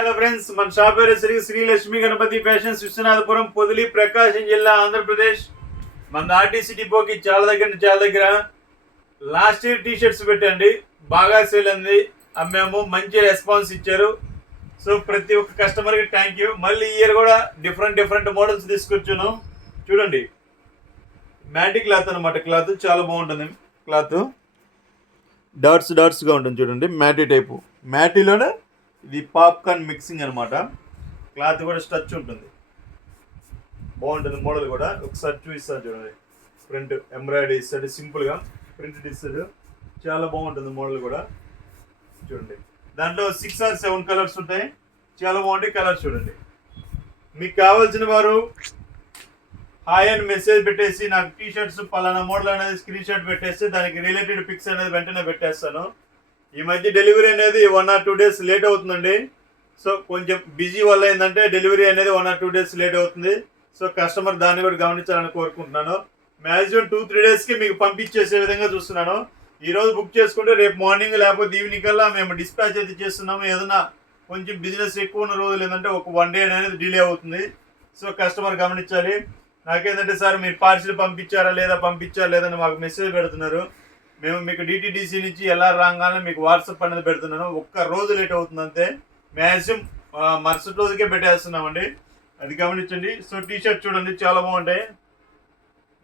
Hello friends, మన shop పేరు Shri Lakshmi Ganapati fashions, Viswanathapuram, Podili, ప్రకాశం జిల్లా, ఆంధ్రప్రదేశ్. మన ఆర్టీసీ డిపోకి చాలా దగ్గర లాస్ట్ ఇయర్ టీ షర్ట్స్ పెట్టండి, బాగా సేల్ అంది, అమ్మాము, మంచి రెస్పాన్స్ ఇచ్చారు. సో ప్రతి ఒక్క కస్టమర్కి థ్యాంక్ యూ. మళ్ళీ ఈ ఇయర్ కూడా డిఫరెంట్ మోడల్స్ తీసుకొచ్చాను. చూడండి, మ్యాటి క్లాత్ అనమాట. క్లాత్ చాలా బాగుంటుంది. క్లాత్ డాట్స్గా ఉంటుంది. చూడండి, మ్యాటీ టైపు. మ్యాటీలోనే ఇది పాప్కార్న్ మిక్సింగ్ అనమాట. క్లాత్ కూడా స్టచ్ ఉంటుంది, బాగుంటుంది. మోడల్ కూడా ఒకసారి చూపిస్తాను. చూడండి, ప్రింట్ ఎంబ్రాయిడరీ ఇస్తాడు, సింపుల్గా ప్రింట్ ఇస్తాడు, చాలా బాగుంటుంది. మోడల్ కూడా చూడండి. దాంట్లో 6 or 7 కలర్స్ ఉంటాయి, చాలా బాగుంటాయి కలర్స్. చూడండి, మీకు కావాల్సిన వారు హాయ్ అని మెసేజ్ పెట్టేసి నాకు టీ షర్ట్స్ పలానా మోడల్ అనేది స్క్రీన్ షాట్ పెట్టేస్తే దానికి రిలేటెడ్ పిక్స్ అనేది వెంటనే పెట్టేస్తాను. ఈ మధ్య డెలివరీ అనేది 1 or 2 days లేట్ అవుతుందండి. సో కొంచెం బిజీ వల్ల ఏంటంటే డెలివరీ అనేది 1 or 2 days లేట్ అవుతుంది. సో కస్టమర్ దాన్ని కూడా గమనించాలని కోరుకుంటున్నాను. మ్యాక్సిమం 2-3 daysకి మీకు పంపించేసే విధంగా చూస్తున్నాను. ఈరోజు బుక్ చేసుకుంటే రేపు మార్నింగ్ లేకపోతే ఈవినింగ్ కల్లా మేము డిస్పాచ్ అయితే చేస్తున్నాము. ఏదైనా కొంచెం బిజినెస్ ఎక్కువ ఉన్న రోజులు ఏంటంటే ఒక 1 day అనేది డిలే అవుతుంది. సో కస్టమర్ గమనించాలి. నాకేంటంటే సార్ మీరు పార్సిల్ పంపించారా లేదని మాకు మెసేజ్ పెడుతున్నారు. మేము మీకు డిటీడీసీ నుంచి ఎలా రాగానే మీకు వాట్సాప్ అనేది పెడుతున్నాను. ఒక్క రోజు లేట్ అవుతుంది అంతే. మ్యాక్సిమం మరుసటి రోజుకే పెట్టేస్తున్నామండి, అది గమనించండి. సో టీ షర్ట్ చూడండి, చాలా బాగుంటాయి.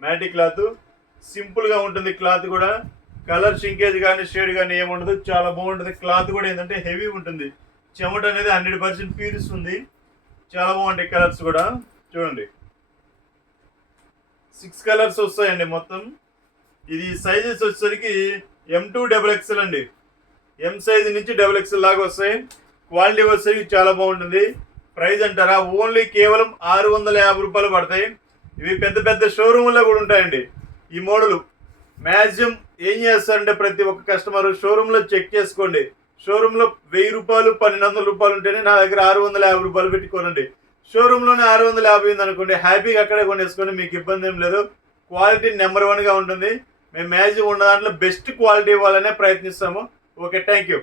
మ్యాటి క్లాత్, సింపుల్గా ఉంటుంది. క్లాత్ కూడా కలర్ షింకేజ్ కానీ షేడ్ కానీ ఏముండదు, చాలా బాగుంటుంది. క్లాత్ కూడా ఏంటంటే హెవీ ఉంటుంది, చెమట అనేది 100% పీరుస్తుంది. చాలా బాగుంటాయి కలర్స్ కూడా. చూడండి, 6 కలర్స్ వస్తాయండి మొత్తం. ఇది సైజెస్ వచ్చేసరికి M2 XXL అండి. M సైజ్ నుంచి XXL లాగా వస్తాయి. క్వాలిటీ వచ్చేసరికి చాలా బాగుంటుంది. ప్రైస్ అంటారా, ఓన్లీ కేవలం 650 రూపాయలు పడతాయి. ఇవి పెద్ద షోరూమ్లో కూడా ఉంటాయండి. ఈ మోడల్ మ్యాక్సిమం ఏం చేస్తారంటే ప్రతి ఒక్క కస్టమర్ షోరూంలో చెక్ చేసుకోండి. షోరూంలో 1000 రూపాయలు 1200 రూపాయలు ఉంటేనే నా దగ్గర 650 రూపాయలు పెట్టుకోనండి. షోరూంలోనే 650 ఉంది అనుకోండి, హ్యాపీగా అక్కడే కొనేసుకోండి, మీకు ఇబ్బంది ఏం లేదు. క్వాలిటీ నెంబర్ 1గా ఉంటుంది. మేము మ్యాక్సిమం ఉన్న దాంట్లో బెస్ట్ క్వాలిటీ ఇవ్వాలనే ప్రయత్నిస్తాము. Okay, thank you.